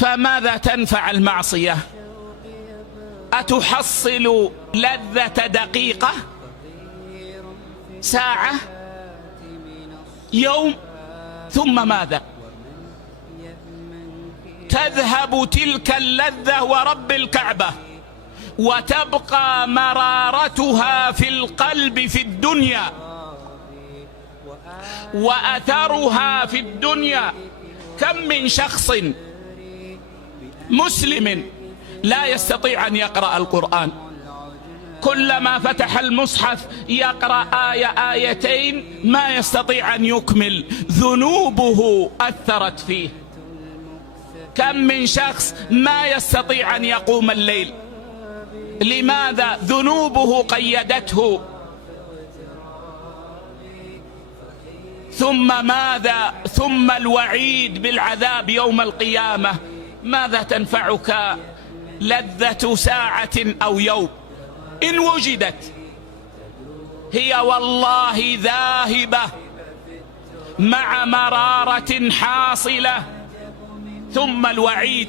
فماذا تنفع المعصية؟ أتحصل لذة دقيقة، ساعة، يوم، ثم ماذا؟ تذهب تلك اللذة ورب الكعبة، وتبقى مرارتها في القلب في الدنيا وأثرها في الدنيا. كم من شخص مسلم لا يستطيع أن يقرأ القرآن، كلما فتح المصحف يقرأ آية آيتين ما يستطيع أن يكمل، ذنوبه أثرت فيه. كم من شخص ما يستطيع أن يقوم الليل، لماذا؟ ذنوبه قيدته. ثم ماذا؟ ثم الوعيد بالعذاب يوم القيامة. ماذا تنفعك لذة ساعة أو يوم؟ إن وجدت هي والله ذاهبة مع مرارة حاصلة. ثم الوعيد